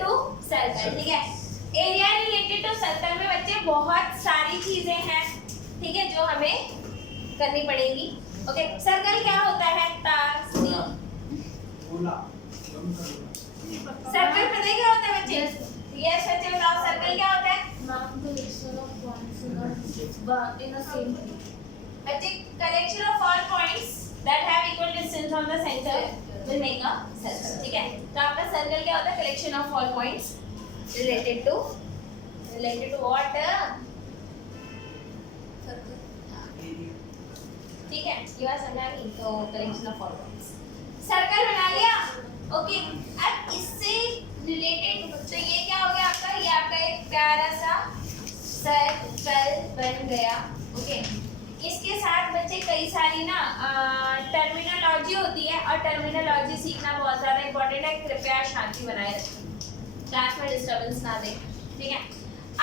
To circle, ठीक है। Area related to circle में बच्चे बहुत सारी चीजें हैं, ठीक है, जो हमें करनी पड़ेगी। ओके, सर्कल क्या होता है? सर्कल पता है क्या होता है बच्चे? यस बच्चे बताओ, सर्कल क्या होता है? बच्चे collection of all points that have equal distance from the center will make a circle, ठीक है। तो आपका सर्कल क्या होता है? Collection of all points related to what? ठीक है, ये बात समझा नहीं? तो collection of all points, circle बना लिया। ओके, अब इससे रिलेटेड तो ये क्या हो गया आपका? ये आपका एक प्यारा सा सर्कल बन गया। ओके, इसके साथ बच्चे कई सारी ना टर्मिनोलॉजी होती है, और टर्मिनोलॉजी सीखना बहुत ज़्यादा इंपॉर्टेंट है। कृपया शांति बनाए रखें, क्लास में डिस्टर्बेंस ना दें, ठीक है।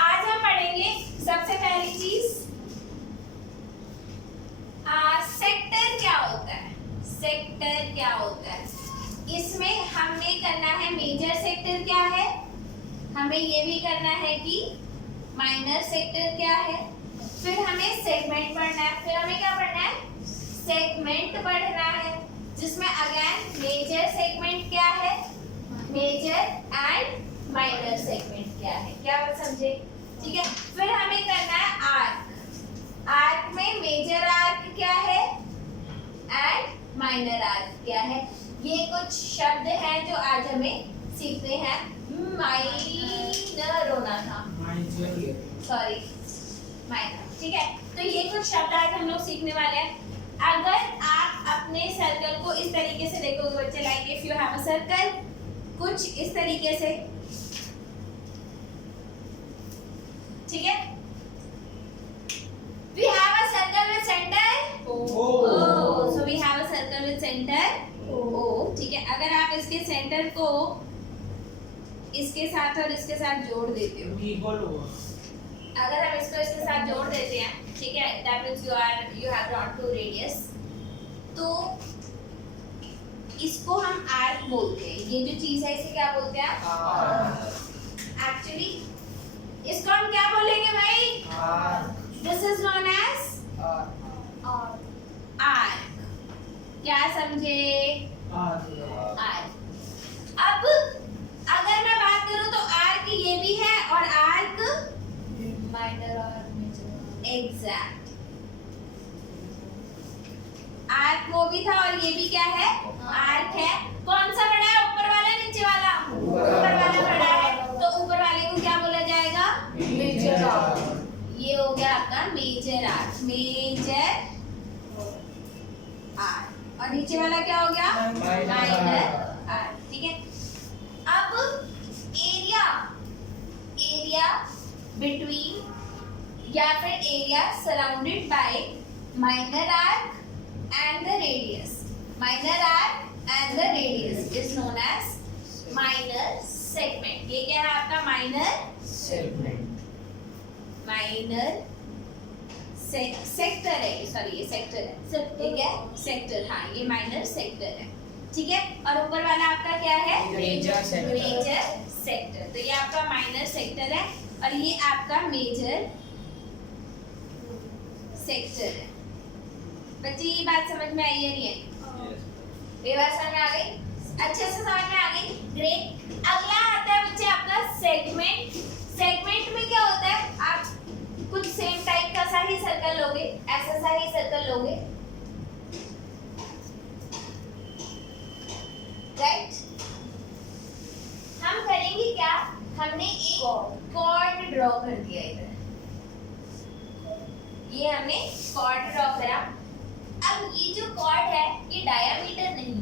आज हम पढ़ेंगे सबसे पहली चीज, सेक्टर क्या होता है? सेक्टर क्या होता है? इसमें हमें करना है मेजर सेक्टर क्या है, हमें ये भी करना है कि माइनर सेक्टर क्या है, फिर हमें सेगमेंट पढ़ना है, फिर हमें क्या पढ़ना है? सेगमेंट पढ़ना है, जिसमें अगेन मेजर सेगमेंट क्या है, मेजर एंड माइनर सेगमेंट क्या है, क्या बात समझे? ठीक है। फिर हमें करना है आर्क, आर्क में मेजर आर्क क्या है एंड माइनर आर्क क्या है। ये कुछ शब्द हैं जो आज हमें सीखते हैं। माइनर होना था, सॉरी माइनर, ठीक है। तो ये कुछ शब्द आज हम लोग सीखने वाले हैं। अगर आप अपने सर्कल को इस तरीके से देखोगे बच्चे, like if you have a circle, कुछ इस तरीके से, ठीक है। We have a circle with center O. So we have a circle with center O, ठीक है। अगर आप इसके सेंटर को इसके साथ और इसके साथ जोड़ देते हो, अगर हम इसको इसके साथ जोड़ देते हैं, ठीक है, that means you have drawn two radius, तो इसको हम आर्क बोलते हैं। ये जो चीज है इसे क्या बोलते हैं? एक्चुअली इसको हम क्या बोलेंगे भाई? This is known as arc. क्या समझे? arc. अब अगर मैं बात करूं तो आर्क ये भी है और आर्क माइनर और मेजर, एग्जैक्ट। आर्क वो भी था और ये भी क्या है? आर्क है। कौन सा बड़ा है, ऊपर वाला नीचे वाला? ऊपर वाला बड़ा है, तो ऊपर वाले को क्या बोला जाएगा? Major arc. ये हो गया आपका मेजर आर्क, मेजर आर्क। और नीचे वाला क्या हो गया? माइनर आर्क, ठीक है। अब एरिया, एरिया बिटवीन या फिर area surrounded by minor arc and the radius, minor arc and the radius is known as minor segment. ये क्या है आपका? माइनर सेगमेंट, माइनर सेक्टर है, सॉरी ये सेक्टर है, ठीक है, सेक्टर, हाँ ये माइनर सेक्टर है, ठीक है। और ऊपर वाला आपका क्या है? Major sector, major sector. तो ये आपका माइनर सेक्टर है और ये आपका मेजर सेक्टर है। बच्चे ये बात समझ में आई है नहीं है? ये बात समझ में आ गई? अच्छे से समझ में आ गई? ग्रेट। अगला आता है बच्चे आपका सेगमेंट। सेगमेंट में क्या होता है? आप कुछ सेम टाइप का सा ही सर्कल लोगे, ऐसा सा ही सर्कल लोगे, राइट। हम करेंगे क्या? हमने एक कॉर्ड ड्रॉ कर दिया इधर, ये हमने कॉर्ड ड्रॉ करा। अब ये जो कॉर्ड है ये डायामीटर नहीं है,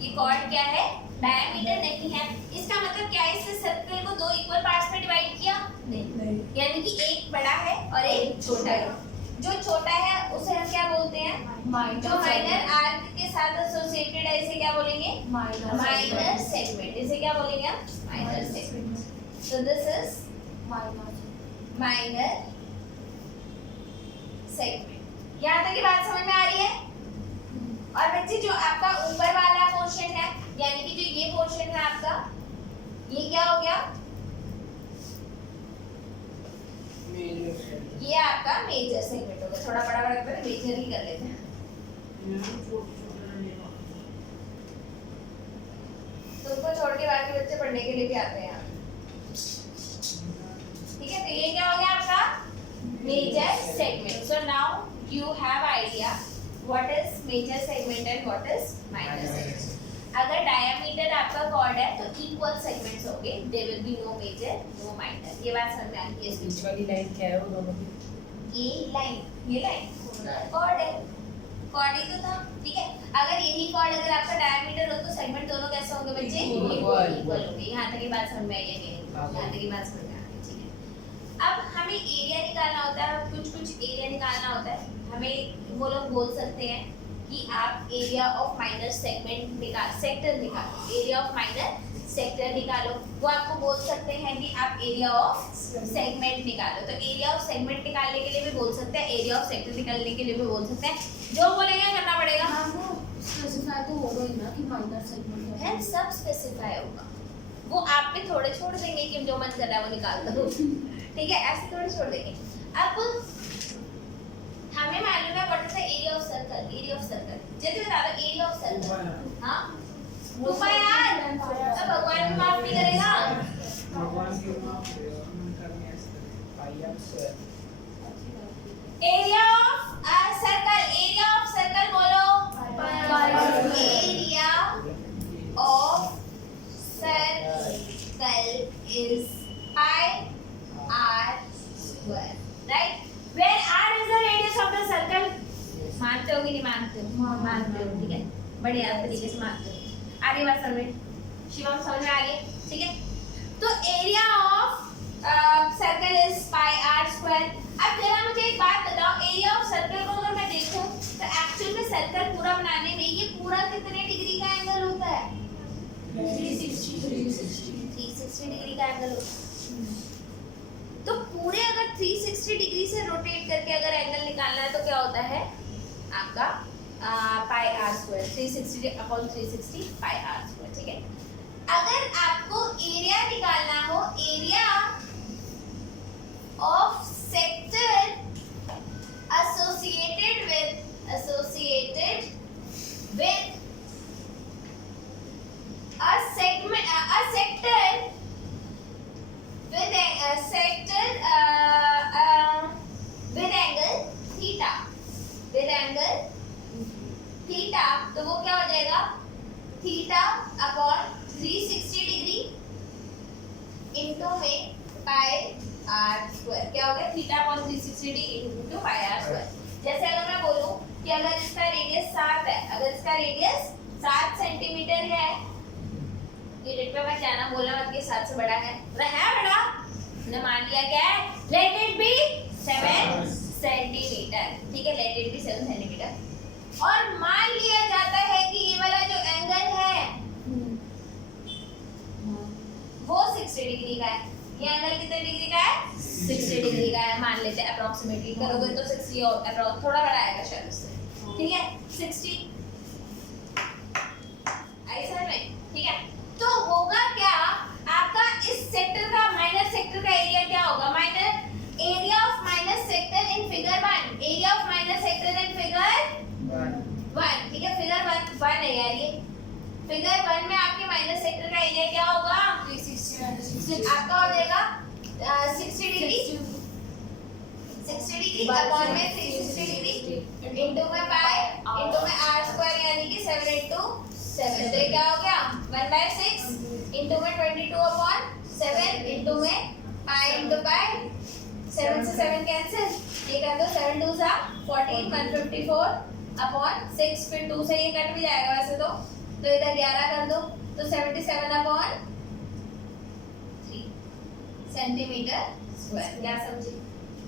ये कॉर्ड क्या है? डायमीटर नहीं है। इसका मतलब क्या है? इससे सर्कल को दो इक्वल पार्ट्स में डिवाइड किया नहीं, यानी कि एक बड़ा है और एक छोटा है। जो छोटा है उसे हम क्या बोलते हैं? जो माइनर आर्क के साथ एसोसिएटेड है इसे क्या बोलेंगे? Minor segment. इसे क्या बोलेंगे हम? Minor segment. So this is minor segment. यहाँ तक की बात समझ में आ रही है? और बच्चे जो आपका ऊपर वाला पोर्शन है, यानी कि जो ये पोर्शन है आपका, ये क्या हो गया? ये आपका मेजर सेगमेंट हो गया। थोड़ा बड़ा बड़ा करते हैं, मेजर ही कर लेते हैं। तुमको छोड़ के बाकी बच्चे पढ़ने के लिए भी आते हैं यहाँ। ठीक है, तो ये क्या हो गया आपका major segment. So now you have idea what is major segment and what is minor segment. अगर डायमीटर आपका कॉर्ड है तो इक्वल सेगमेंट्स होंगे, there will be no major no minor. ये बात समझ में आ गई है? बीच वाली लाइन क्या है वो दोनों की? ये लाइन कॉर्ड है, कॉर्ड ही तो था। ठीक है, अगर यही कॉर्ड अगर आपका डायमीटर हो तो सेगमेंट दोनों कैसे होंगे बच्चे? इक्वल होंगे। यहाँ तक की बात समझ में आई है? यहाँ तक की बात समझ में आ गई। ठीक है, अब हमें एरिया निकालना होता है, कुछ एरिया निकालना होता है। हमें वो लोग बोल सकते हैं कि आप area of minor segment sector निकालो, एरिया ऑफ माइनर सेक्टर निकालो। वो आपको बोल सकते हैं कि आप एरिया ऑफ सेगमेंट निकालो। तो एरिया ऑफ सेगमेंट निकालने के लिए भी बोल सकते हैं, एरिया ऑफ सेक्टर निकालने के लिए भी बोल सकते हैं। जो बोलेंगे करना पड़ेगा। हाँ, वो स्पेसिफाई तो होगा ही ना कि माइनर सेगमेंट है, सब स्पेसिफाई होगा। वो आप पे थोड़े छोड़ देंगे कि जो मन कर रहा है वो निकाल दो। ठीक है, ऐसे थोड़े छोड़ देंगे। अब हमें मालूम है what is the area of circle. Area of circle जल्दी बता दो। एरिया ऑफ सर्कल हां 2 पाई आर। अब भगवान भी माफ नहीं करेगा। भगवान की माफ करने से pi r square. Area of circle, area of circle बोलो। Area of circle is pi r square, right? Where r is the radius of the circle? मानते हो कि नहीं मानते हो? मानते हो, ठीक है, बढ़िया तरीके से मानते हो। आगे बात समझ में, शिवम समझ में आ गई? ठीक है, तो area of circle is pi r square. अब जरा मुझे एक बात बताओ, एरिया ऑफ सर्कल को अगर मैं देखूं तो एक्चुअल में सर्कल पूरा बनाने में ये पूरा कितने डिग्री का एंगल होता है? 360 डिग्री का एंगल होता है। तो पूरे अगर 360 डिग्री से रोटेट करके अगर एंगल निकालना है तो क्या होता है आपका pi r square. 360 upon 360 pi r square. ठीक है, अगर आपको एरिया निकालना हो, area of sector associated with a segment a sector with a sector with angle theta, with angle theta, तो वो क्या हो जाएगा? थीटा अपॉन 360 डिग्री इनटू में पाई आर स्क्वायर। क्या हो गया? Theta upon 360 degree into pi r square. जैसे अगर मैं बोलूं कि अगर इसका रेडियस 7 है, अगर इसका रेडियस 7 सेंटीमीटर है, यूनिट पे मत जाना, बोलना मत कि 7 से बड़ा है। बड़ा हमने मान लिया क्या है? Let it be 7 centimetre. ठीक है, लेट इट बी 7 सेंटीमीटर। और मान लिया जाता है कि ये वाला जो एंगल है वो 60 डिग्री का है। ये एंगल कितने डिग्री का है? 60 डिग्री का है, मान लेते हैं। अप्रोक्सीमेटली करोगे तो 60 और अप्रोक्स थोड़ा बड़ा आएगा शायद उससे। ठीक है, 60 आई समझ में? ठीक है, तो होगा क्या आपका इस सेक्टर का, माइनर सेक्टर का एरिया क्या होगा? Minor area of minor sector in figure 1, area of minor sector in figure 1। ठीक है, फिगर 1 है यार ये। फिगर 1 में आपके माइनर सेक्टर का एरिया क्या होगा? 360 आपका हो जाएगा 60 डिग्री, 60 डिग्री अपॉन में 360 डिग्री इनटू में पाई इनटू में आर स्क्वायर, यानी कि 7 into 7। तो क्या हो गया? 1/6 इनटू में 22 अपॉन 7 इनटू में पाई इनटू पाई। 7 से 7 कैंसिल, ये कर दो 7 2 जा 14, 154 अपॉन 6, फिर 2 से ये कट भी जाएगा वैसे तो इधर 11 कर दो तो 77 अपॉन 3 सेंटीमीटर स्क्वायर। क्या समझे?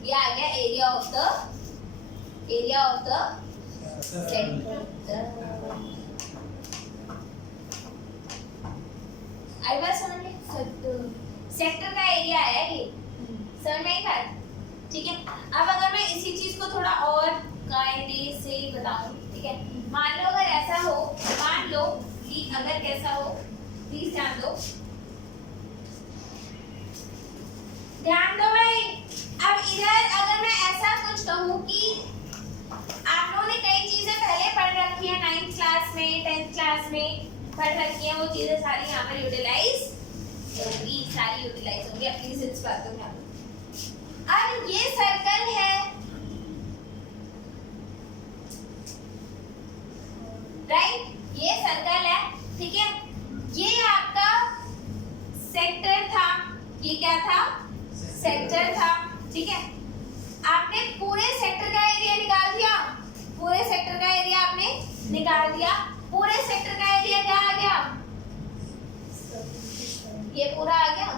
ये आ गया एरिया ऑफ द सेक्टर। आई बात समझ में? सेक्टर का एरिया है ये, समझ में आई बात? ठीक है, अब अगर मैं इसी चीज को थोड़ा और कायदे से बताऊं, ठीक है, मान लो अगर ऐसा हो, मान लो कि अगर कैसा हो, प्लीज ध्यान दो, ध्यान दो भाई। अब इधर अगर मैं ऐसा कुछ कहूँ कि आप लोगों ने कई चीजें पहले पढ़ रखी है 9th क्लास में 10th क्लास में पढ़ रखी है, वो चीजें सारी यहाँ पर यूटिलाइज होंगी, सारी यूटिलाइज होंगी। प्लीज इस बात को ध्यान दो। अब ये सर्कल है, राइट, ये सर्कल है, ठीक है। ये आपका सेक्टर था, ये क्या था, सेक्टर था, ठीक है। आपने पूरे सेक्टर का एरिया निकाल दिया, पूरे सेक्टर का एरिया आपने निकाल दिया। पूरे सेक्टर का एरिया क्या आ गया, ये पूरा आ गया,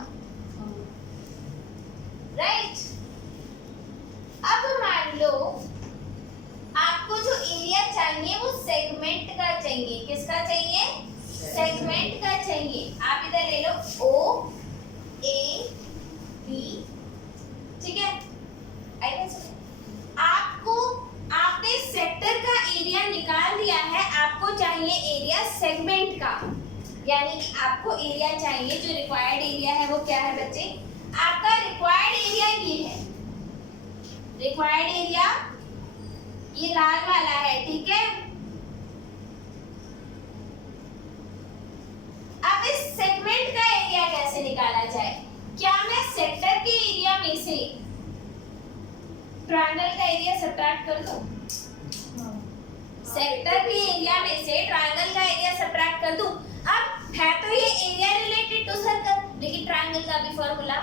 राइट। अब मान लो आपको जो एरिया चाहिए वो सेगमेंट का चाहिए, किसका चाहिए, सेगमेंट का चाहिए। आप इधर ले लो O A B, ठीक है। आपको आपने सेक्टर का एरिया निकाल दिया है, आपको चाहिए एरिया सेगमेंट का, यानी कि आपको एरिया चाहिए, जो रिक्वायर्ड एरिया है वो क्या है बच्चे, आपका रिक्वायर्ड एरिया ये है, रिक्वायर्ड एरिया ये लाल वाला है, ठीक है। अब इस सेगमेंट का एरिया कैसे निकाला जाए, क्या मैं सेक्टर के एरिया में से ट्रायंगल का एरिया सब्ट्रैक्ट कर दूं, सेक्टर के एरिया में से ट्रायंगल का एरिया सब्ट्रैक्ट कर दूं। अब है तो ये एरिया रिलेटेड टू सर्कल, लेकिन ट्रायंगल का भी फॉर्मूला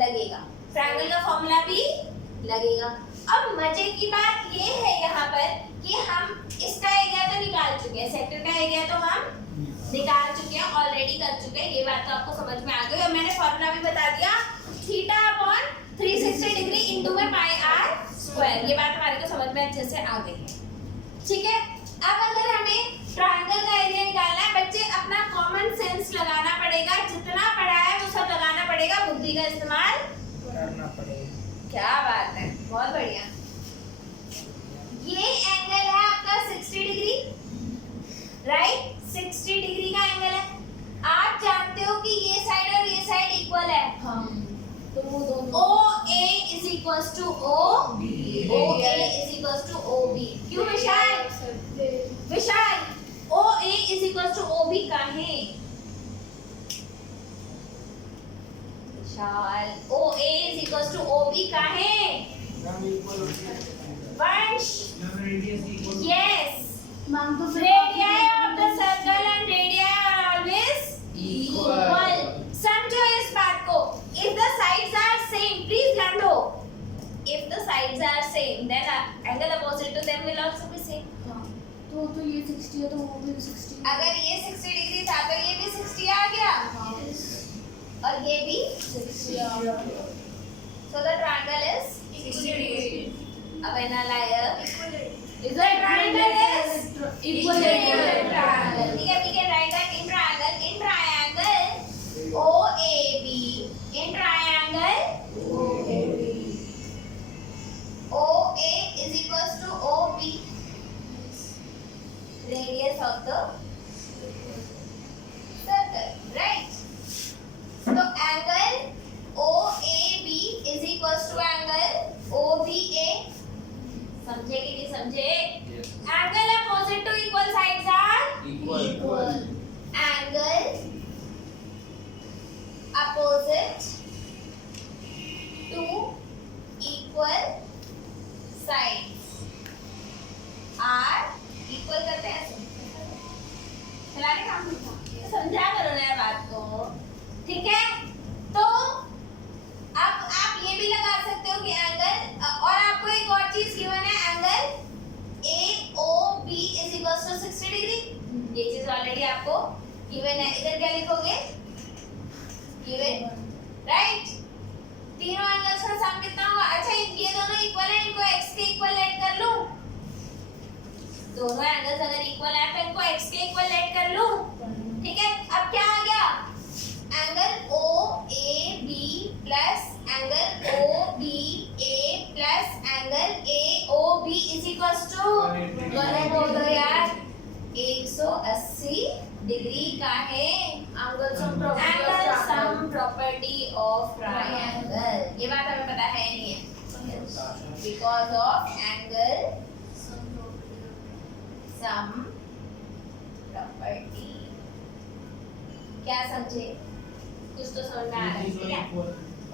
लगेगा, ट्रायंगल का फॉर्मूला भी लगेगा। अब मजे की बात ये है यहाँ पर कि हम इसका एरिया तो निकाल चुके हैं, सेक्टर का एरिया तो हम निकाल चुके हैं, ऑलरेडी कर चुके हैं, ये बात तो आपको समझ में आ गई। और मैंने फॉर्मूला भी बता दिया, थीटा अपॉन 360 डिग्री इनटू में पाई आर स्क्वायर, ये बात हमारे को समझ में अच्छे से आ गई है, ठीक है। अब अगर हमें ट्रायंगल का एरिया निकालना है बच्चे, अपना कॉमन सेंस लगाना पड़ेगा, जितना पढ़ा है वो सब लगाना पड़ेगा, बुद्धि का इस्तेमाल करना पड़ेगा। क्या बात है, बहुत बढ़िया। ये एंगल है आपका 60 डिग्री, राइट, 60 डिग्री का एंगल है। आप जानते हो कि ये साइड और ये साइड इक्वल है, हाँ, तो वो दोनों OA is equals to OB, OA is equals to OB। क्यों विशाल, विशाल OA is equals to OB काहे, विशाल OA is equals to OB काहे, वंश, yes, मांग तो radii of the circle and radii are always equal। समझो इस बात को, if the sides are same, please ध्यान दो, if the sides are same then angle opposite to them will also be same। हाँ, तो ये 60 है तो वो भी 60। अगर ये 60 डिग्री था तो ये भी 60 आ गया, हाँ, और ये भी 60 आ गया। so the triangle is 60 degree। अब analyze Is the triangle is equal triangle, ठीक है, we can write that in triangle OAB, in triangle OA is equals to OB, radius of the circle, right? So angle OAB is equals to angle OBA, समझे कि नहीं समझे? Angle opposite to equal sides are Equal। angle opposite to equal sides are equal करते हैं, चलाने काम नहीं था, समझा करो ना यार बात को, ठीक है। तो अब आप ये भी लगा सकते हो कि एंगल, और आपको एक और चीज गिवन है, angle AOB is equals to 60 degree, ये चीज ऑलरेडी आपको गिवन है। इधर क्या लिखोगे, गिवन, राइट। तीनों एंगल्स का सम कितना होगा, अच्छा ये दोनों इक्वल है, इनको x के इक्वल लेट कर लूं, दोनों एंगल्स अगर इक्वल है तो इनको x के इक्वल लेट कर लूं, ठीक है। अब क्या आ गया, angle OAB plus angle OBA plus angle AOB is equals to 1 बोल दो यार, 180 डिग्री का है angle sum property of triangle. Because of angle sum property. क्या समझे? कुछ तो समझ में आ रहा है, ठीक है।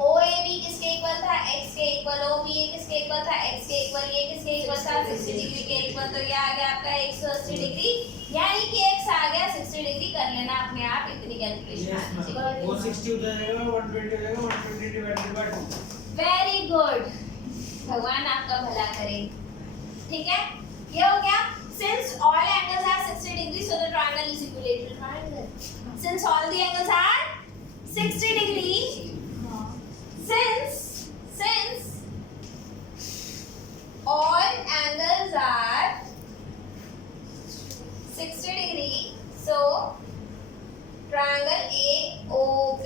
OAB किसके इक्वल था? x के इक्वल। OBA किसके इक्वल था? x के इक्वल। ये किसके इक्वल था? 60 डिग्री के इक्वल। तो ये आ गया आपका 180 डिग्री, यानी कि x आ गया 60 डिग्री। कर लेना अपने आप, इतनी कैलकुलेशन आनी चाहिए। वो 60 हो जाएगा, 120 हो जाएगा, 120 डिवाइडेड बाय 2। वेरी गुड, भगवान आपका भला करे, ठीक है। ये हो गया। Since all angles are 60 degrees, so the triangle is equilateral triangle. Since all the angles are 60 degrees, since all angles are 60 degree, so triangle AOB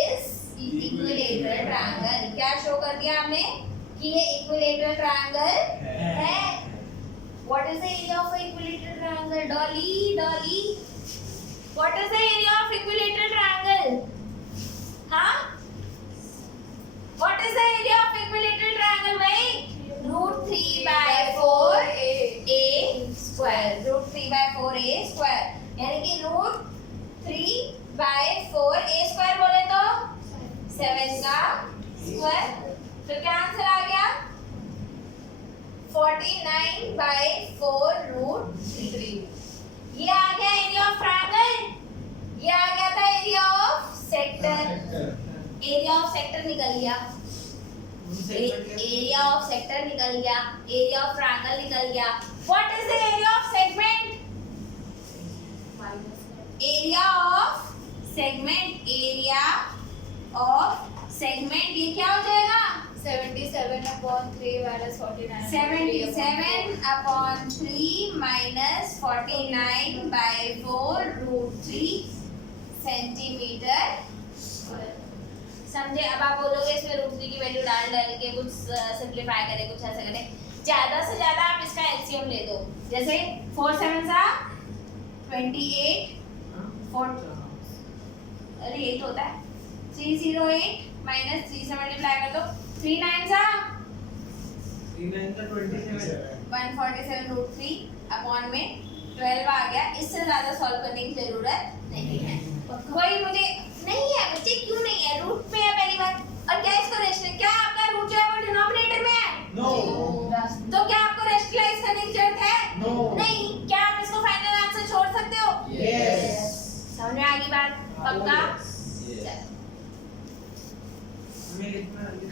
is equilateral triangle। क्या शो कर दिया हमने कि ये equilateral triangle है। What is the area of equilateral triangle? Dolly, what is the area of equilateral triangle? हाँ? What is the area of equilateral triangle भाई? √3/4 a square। √3/4 a square, यानी कि √3/4 a square बोले तो 7 का स्क्वायर। तो क्या आंसर आ गया? 49/4 √3। ये आ गया एरिया ऑफ ट्रायंगल। ये आ गया था area of sector. Area of sector निकल गया, एरिया ऑफ सेक्टर निकल गया, एरिया ऑफ ट्रायंगल निकल गया। What is the area of segment? Area of segment, area of segment ये क्या हो जाएगा? 77/3 minus 49। 77/3 minus 49/4 √3 centimetre. समझे? अब आप बोलोगे इसमें √3 की वैल्यू डाल के कुछ सिंपलीफाई करें, कुछ ऐसा करें। ज्यादा से ज्यादा आप इसका एलसीएम ले दो। जैसे 4 7 28 4 अरे 8 होता है। 308 माइनस 3 से मल्टीप्लाई कर दो। 3 9 27 147 √3 अपॉन में 12 आ गया। इससे ज्यादा सॉल्व करने की जरूरत नहीं है। कोई मुझे नहीं है बच्चे, क्यों नहीं है? रूट में है पहली बार। और क्या इसको रेशनल, क्या आपका रूट जो है वो डिनोमिनेटर में है? नो। तो क्या आपको रेशनलाइज करने की जरूरत है? नो। नहीं। क्या आप इसको फाइनल आंसर छोड़ सकते हो? यस। समझ में आ गई बात? पक्का?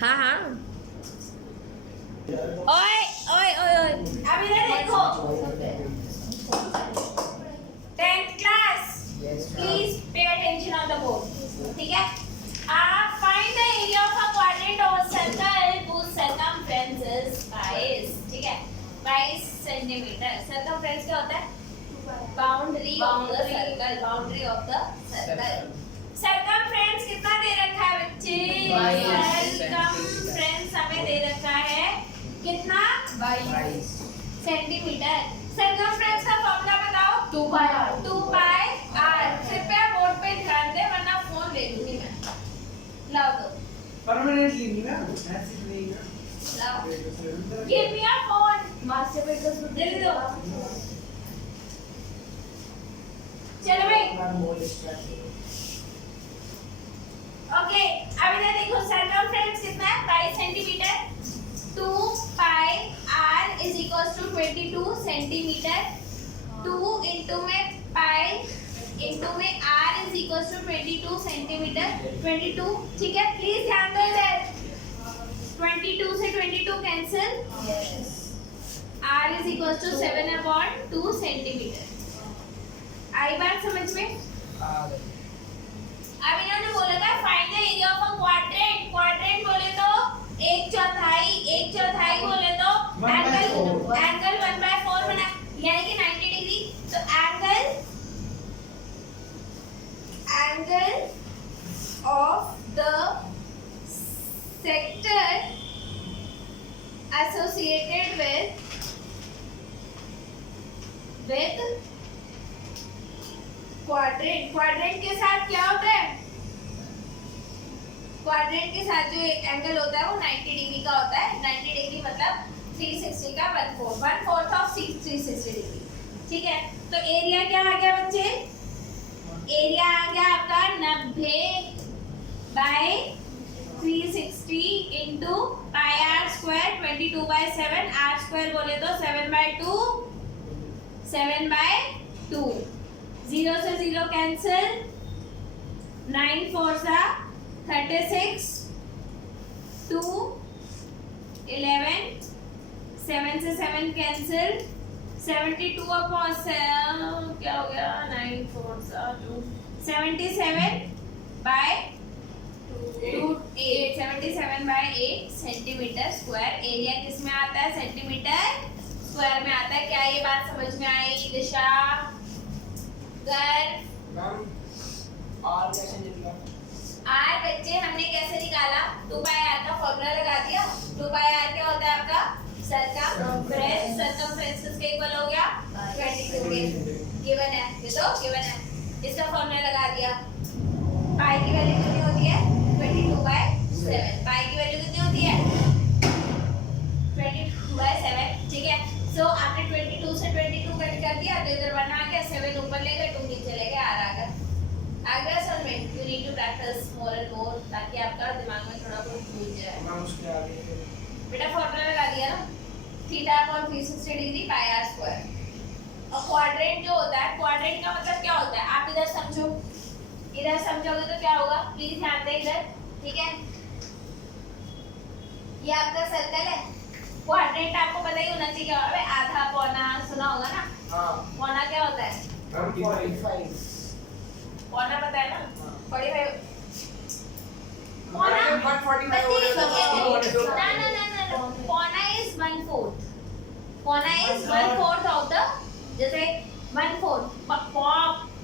हाँ हाँ। ओए ओए ओए ओए, अब इधर देखो। 10th class, please pay attention on the board, ठीक है? Find the area of a quadrant of a circle whose circumference is 22, ठीक है? 22 सेंटीमीटर। circumference क्या होता है? Boundary of the circle, boundary of the circle। circumference कितना दे रखा है बच्चे? circumference हमें दे रखा है कितना? 22 सेंटीमीटर। circumference का फॉर्मूला बताओ। 2πr। कृपया बोर्ड पे ध्यान दे वरना फोन ले लूंगी मैं। लाओ दो। परमानेंटली नहीं ना, ऐसे नहीं ना। लाओ। Give me your phone. Master page दे दो। चलो भाई। ओके, अब इधर देखो circumference कितना है? 22 centimetre. 2πr is equals to 22 centimetre. 2 into में पाई into में r is equals to 22 centimetre. 22, ठीक है? प्लीज ध्यान दो इधर। 22 से 22 cancel. r is equals to 7/2 सेंटीमीटर। आई बात समझ में? अब इन्होंने बोला था find the area of a quadrant. Quadrant बोले तो 1/4 बोले तो एंगल 1/4 बना, यानी कि 90 डिग्री। तो angle of the sector associated with quadrant. Quadrant के साथ क्या होता है? क्वाड्रेंट के साथ जो एंगल होता है वो 90 डिग्री का होता है। 90 डिग्री मतलब 360 का 1/4 ऑफ 360 डिग्री। ठीक है, तो एरिया क्या आ गया बच्चे? एरिया आ गया आपका 90/360 into pi r square 22/7। R square बोले तो 7/2, 7/2। 0 से 0 कैंसिल, 9 4 36, 2 11, 7 से 7 कैंसिल, 72 अपॉन क्या हो गया 9 4 2 77/8 सेंटीमीटर स्क्वायर। एरिया किस में आता है? सेंटीमीटर स्क्वायर में आता है। क्या ये बात समझ में आई? दिशा कर मैम आर कैसे निकला? आर बच्चे हमने कैसे निकाला? 2 पाई आर का फॉर्मूला लगा दिया। 2 पाई आर क्या होता है आपका? सरकमफ्रेंस किसके इक्वल हो गया? 22 के। गिवन है, ये तो गिवन है। इसका फॉर्मूला लगा दिया। पाई की वैल्यू कितनी होती है? 22/7। पाई की वैल्यू कितनी होती है? 22/7। ठीक है, सो आपने 22 से 22 कट कर दिया तो इधर 1 आ गया, 7 ऊपर ले गए, 2 नीचे ले गए, आर आ गया। आ गया समझ में? You need to practice more and more ताकि आपका दिमाग में थोड़ा बहुत घुस जाए। मैम उसके आगे बेटा फॉर्मूला लगा दिया ना, theta upon 360 degree pi r square. और क्वाड्रेंट जो होता है, क्वाड्रेंट का मतलब क्या होता है? आप इधर समझो, इधर समझोगे तो क्या होगा? प्लीज ध्यान दें इधर। ठीक है, ये आपका सर्कल है। क्वाड्रेंट आपको पता ही होना चाहिए क्या होगा? अबे आधा पौना सुना होगा ना? हाँ पौना क्या होता है? मैम 45 पौना पता है ना? हाँ। 45 पौना 145 हो रहा था। ना पौना इज 1/4। पौना इज 1/4 ऑफ द, जैसे 1/4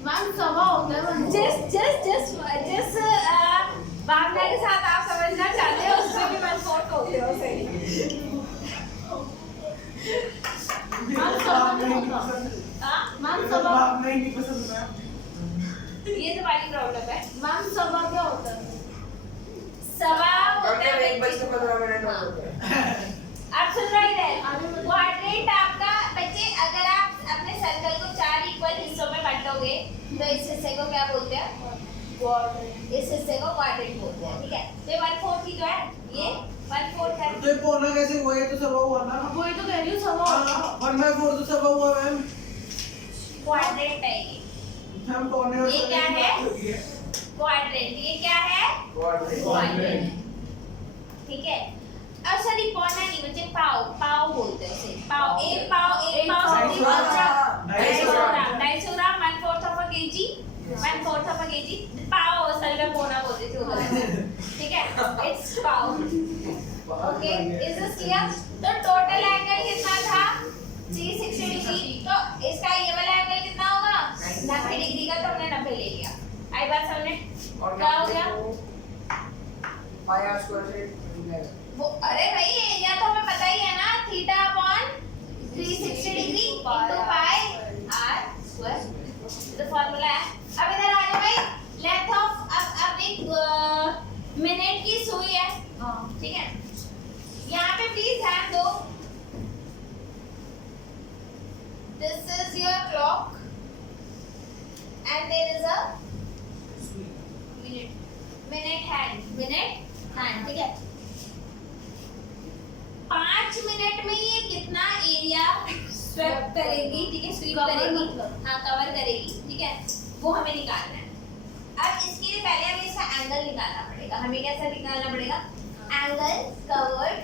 मैम सवा होता है मैम। जिस भावना के साथ आप समझना चाहते हो उसमें भी 1/4 होते हो सही। मैम सवा नहीं होता। हाँ, मैम सवा नहीं पसंद मैम। ये तुम्हारी प्रॉब्लम है। मैम सवा क्या होता है? सवा होता है 1:15 होता है। आप सुन रहे हैं? क्वाड्रेंट आपका बच्चे, अगर आप अपने सर्कल को 4 इक्वल हिस्सों में बांटोगे तो इस हिस्से को क्या बोलते हैं? इस हिस्से को क्वाड्रेंट बोलते हैं। ठीक है, तो 1/4 की जो है ये 1/4 है। तो ये पौना कैसे हुआ? ये तो सवा हुआ ना। वही तो कह रही हूँ सवा होता है। 1/4 तो सवा हुआ मैम। क्वाड्रेंट है ये। हम पौने और ये क्या है? क्वाड्रेंट। ये क्या है? क्वाड्रेंट। ठीक है, और सॉरी पौना नहीं बच्चे, पाव बोलते हैं उसे। पाव, एक पाव something 250 gram, 1/4 of a KG, 1/4 of a KG. पाव असल में पौना बोलते थे उधर। ठीक है, इट्स पाव। Okay, is this clear? तो टोटल एंगल कितना था? 360 डिग्री। तो इसका ये वाला एंगल कितना होगा? 90 डिग्री का, तो हमने 90 ले लिया। आई बात समझने? क्या हो गया? पाई आर स्क्वायर से मिलेगा। वो अरे भाई एरिया तो हमें पता ही है ना, theta upon 360 degree into pi r square. तो फार्मूला है। अब इधर आ जाओ भाई, लेंथ ऑफ अब एक मिनट की सुई है। हाँ। ठीक है, यहाँ पे प्लीज ध्यान दो। This is your clock and there is a minute hand. ठीक है, 5 मिनट में ये कितना एरिया स्वेप करेगी? ठीक है, स्वीप करेगी, हाँ कवर करेगी। ठीक है, वो हमें निकालना है। अब इसके लिए पहले हमें इसका एंगल निकालना पड़ेगा। हमें कैसे निकालना पड़ेगा? Angle covered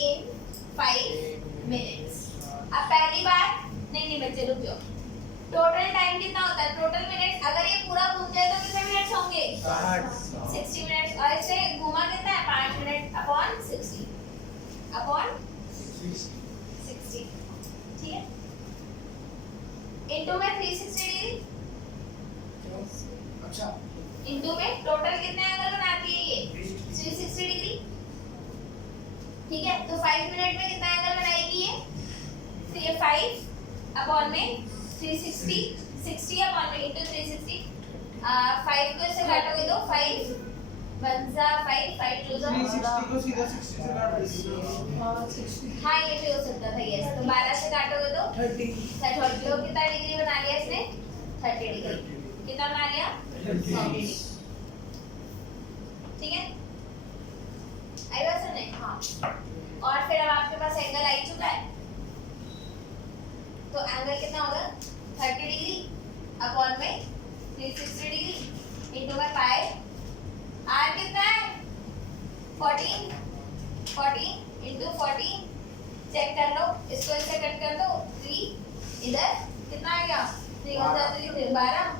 in 5 minutes. अब पहली बार नहीं बच्चे रुक जाओ। टोटल टाइम कितना होता है? टोटल मिनट्स, अगर ये पूरा घूम जाए तो कितने मिनट्स होंगे? 60 मिनट्स। और इसे घुमा कितना है? 5 मिनट अपॉन 60 अपॉन 60। ठीक है, इनटू में 360 डिग्री, अच्छा इनटू में टोटल कितने एंगल बनाती है ये? 360 डिग्री। ठीक है, तो 5 मिनट में कितना एंगल बनाएगी ये? तो ये 5 अपॉन में 360, 60 अपॉन में इनटू 360। 5 को इससे काटोगे तो 5 1 जा 5, 5 2 जा 360 को सीधा 60 से काट दीजिए। हाँ 60 हाँ ये भी हो सकता था यस। तो 12 से काटोगे तो 30 30 तो कितना डिग्री बना लिया इसने 30 डिग्री। कितना बना लिया 30। ठीक है आई बात सुने। हाँ और फिर अब आपके पास एंगल आ चुका है तो एंगल कितना होगा 30 डिग्री अपॉन में 360 डिग्री इनटू में पाई आर कितना है 14 इनटू 14 चेक कर लो इसको इससे कट कर दो 3 इधर कितना आ गया 3 और 3 12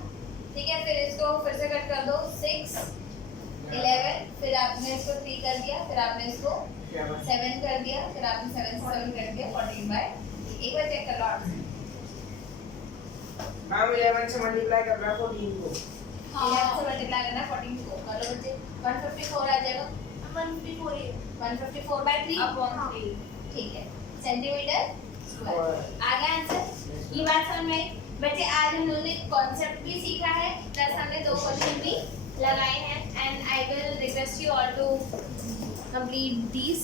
ठीक है फिर इसको फिर से कट कर दो 6 11 फिर आपने इसको 3 कर दिया फिर आपने इसको 7 कर दिया फिर आपने 7 से 7 कर दिया 14 बाय एक बार चेक कर लो आप मैम 11 से मल्टीप्लाई कर रहा है 14 को। हाँ 11 से मल्टीप्लाई करना 14 को करो बच्चे 154 आ जाएगा 154 बाय 3 अपॉन 3 ठीक है सेंटीमीटर स्क्वायर आ गया आंसर। ये बात समझ में आई बच्चे आज हम लोगों ने कॉन्सेप्ट भी सीखा है प्लस हमने 2 क्वेश्चन भी लगाए हैं and I will request you all to complete this